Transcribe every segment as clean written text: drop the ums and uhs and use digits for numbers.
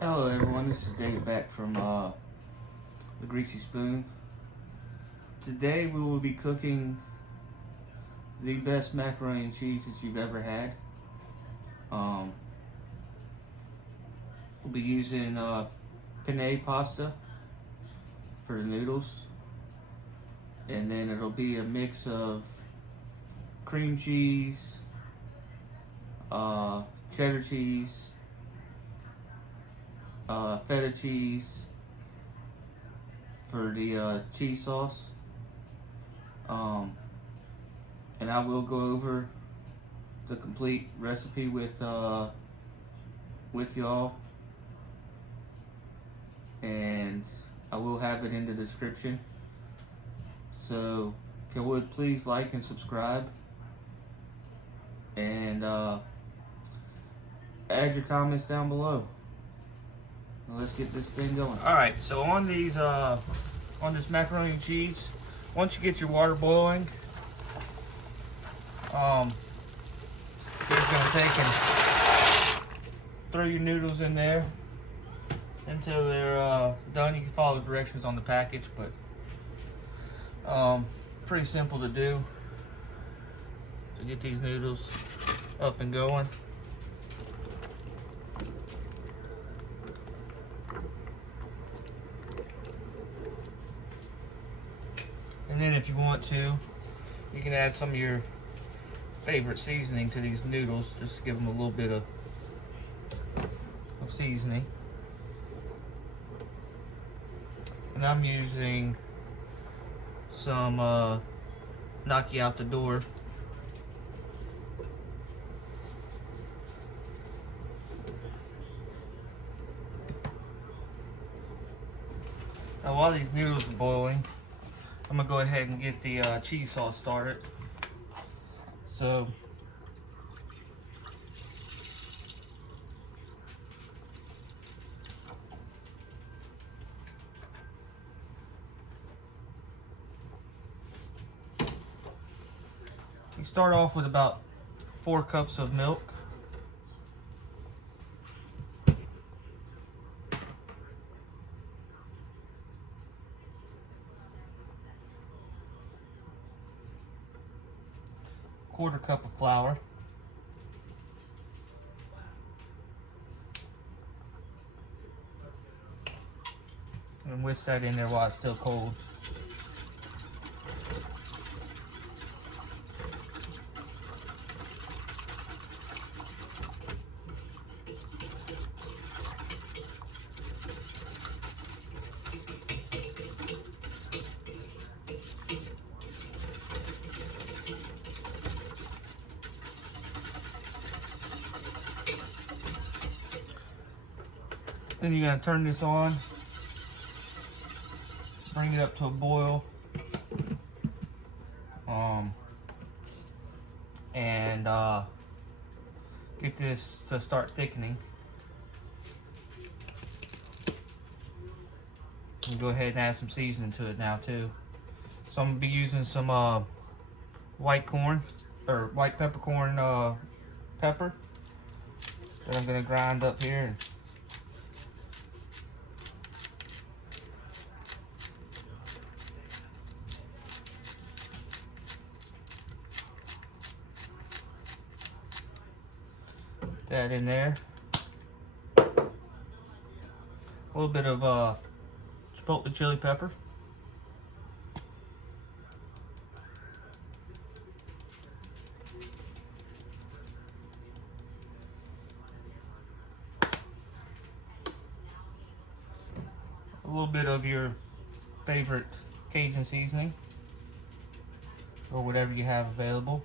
Hello everyone, this is David back from the Greasy Spoon. Today we will be cooking the best macaroni and cheese that you've ever had. We'll be using penne pasta for the noodles, and then it'll be a mix of cream cheese, cheddar cheese, feta cheese for the cheese sauce. And I will go over the complete recipe with y'all, and I will have it in the description. So if you would, please like and subscribe, and add your comments down below. Now let's get this thing going. All right, so on these on this macaroni and cheese, once you get your water boiling, you're gonna take and throw your noodles in there until they're done. You can follow the directions on the package, but pretty simple to do to get these noodles up and going. And then if you want to, you can add some of your favorite seasoning to these noodles, just to give them a little bit of seasoning. And I'm using some knock you out the door. Now while these noodles are boiling, I'm gonna go ahead and get the cheese sauce started. So you start off with about 4 cups of milk. Quarter cup of flour. And whisk that in there while it's still cold. Then you're going to turn this on, bring it up to a boil, and get this to start thickening. And go ahead and add some seasoning to it now too. So I'm going to be using some white peppercorn pepper that I'm going to grind up here. That in there. A little bit of chipotle chili pepper. A little bit of your favorite Cajun seasoning, or whatever you have available.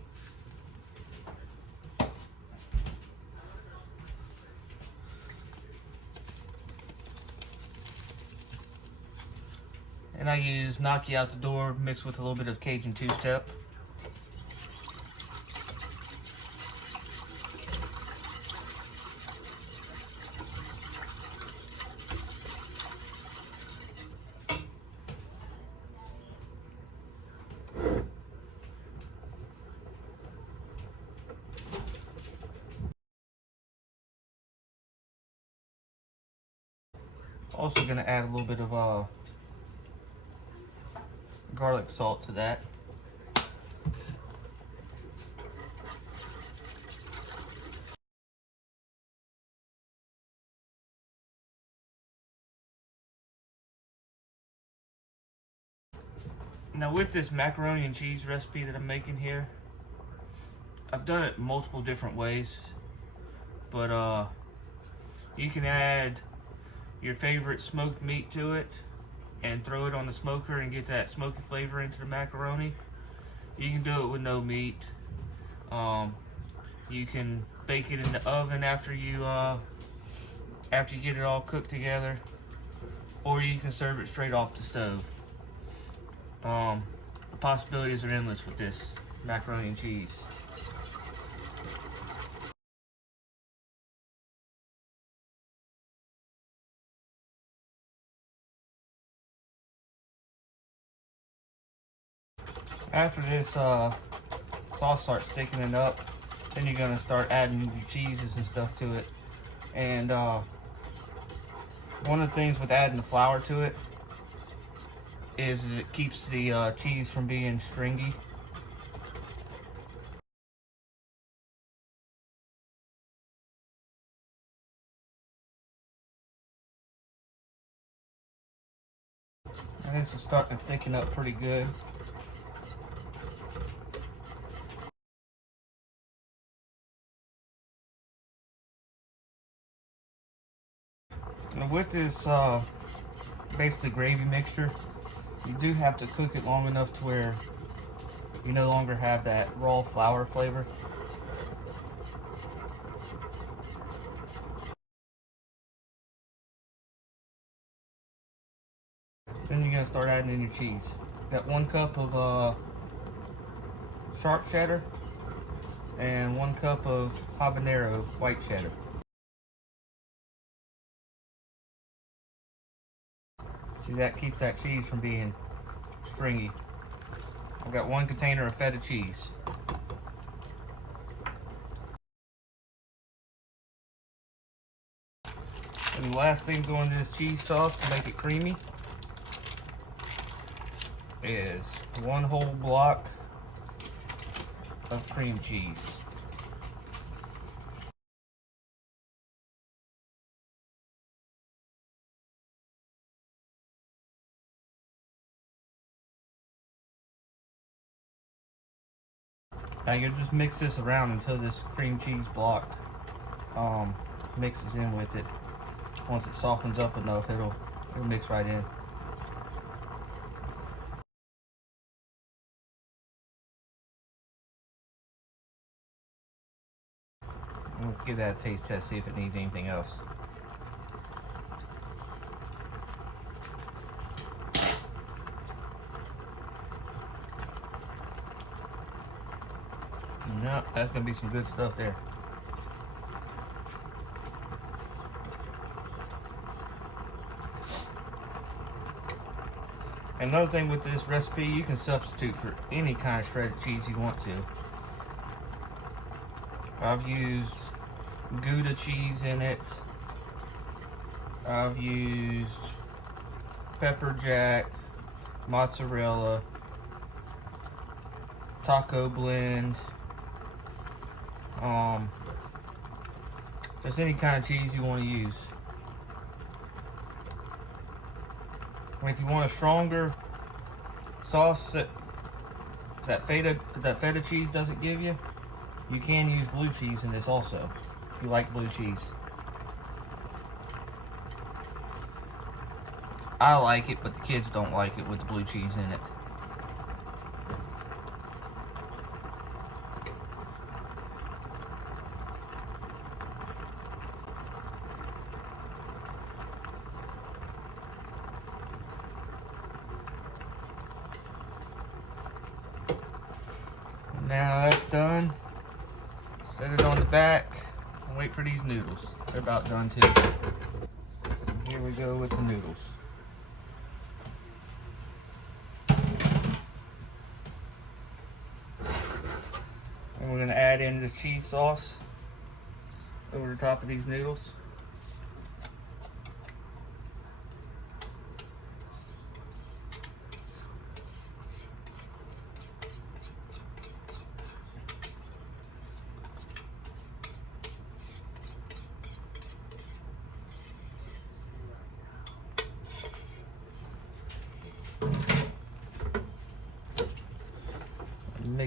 And I use knock you out the door mixed with a little bit of Cajun two-step. Also gonna add a little bit of garlic salt to that. Now with this macaroni and cheese recipe that I'm making here, I've done it multiple different ways, but you can add your favorite smoked meat to it and throw it on the smoker and get that smoky flavor into the macaroni. You can do it with no meat. You can bake it in the oven after you get it all cooked together, or you can serve it straight off the stove. The possibilities are endless with this macaroni and cheese. After this sauce starts thickening up, then you're gonna start adding your cheeses and stuff to it. And one of the things with adding the flour to it is it keeps the cheese from being stringy. And this is starting to thicken up pretty good. And with this basically gravy mixture, you do have to cook it long enough to where you no longer have that raw flour flavor. Then you're gonna start adding in your cheese. Got 1 cup of sharp cheddar and 1 cup of habanero white cheddar. See, that keeps that cheese from being stringy. I've got 1 container of feta cheese. And the last thing going into this cheese sauce to make it creamy is 1 whole block of cream cheese. Now you'll just mix this around until this cream cheese block mixes in with it. Once it softens up enough, it'll mix right in. Let's give that a taste test, see if it needs anything else. No, that's gonna be some good stuff there. Another thing with this recipe, you can substitute for any kind of shredded cheese you want to. I've used Gouda cheese in it. I've used pepper jack, mozzarella, taco blend, just any kind of cheese you want to use. If you want a stronger sauce that feta cheese doesn't give you, you can use blue cheese in this also, if you like blue cheese. I like it, but the kids don't like it with the blue cheese in it. Now that's done, set it on the back and wait for these noodles. They're about done too. And here we go with the noodles. And we're going to add in the cheese sauce over the top of these noodles.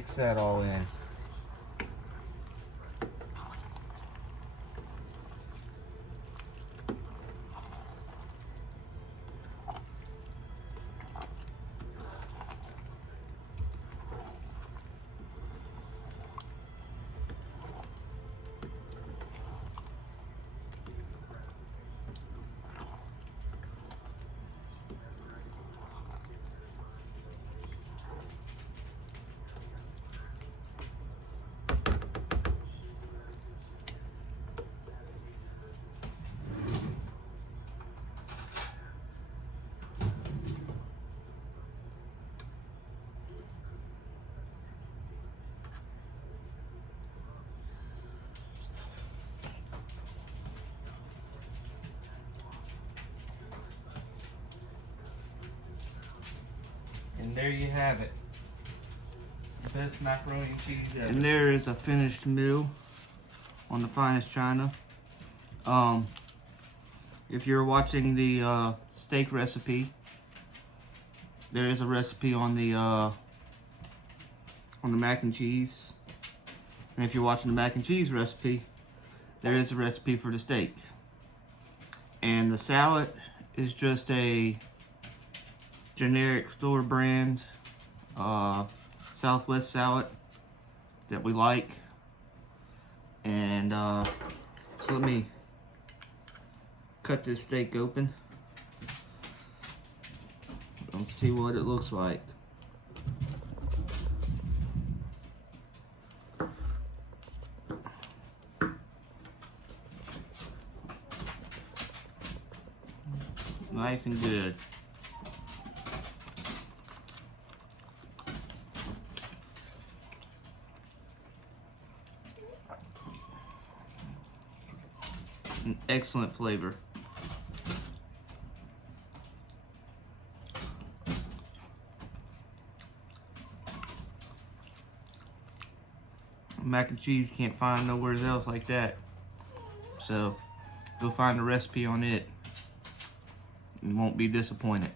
mix that all in. And there you have it. The best macaroni and cheese ever. And there is a finished meal on the finest china. If you're watching the steak recipe, there is a recipe on the mac and cheese. And if you're watching the mac and cheese recipe, there is a recipe for the steak. And the salad is just a generic store brand Southwest salad that we like. And so let me cut this steak open. Let's see what it looks like. Nice and good. An excellent flavor. Mac and cheese can't find nowhere else like that. So go find a recipe on it. You won't be disappointed.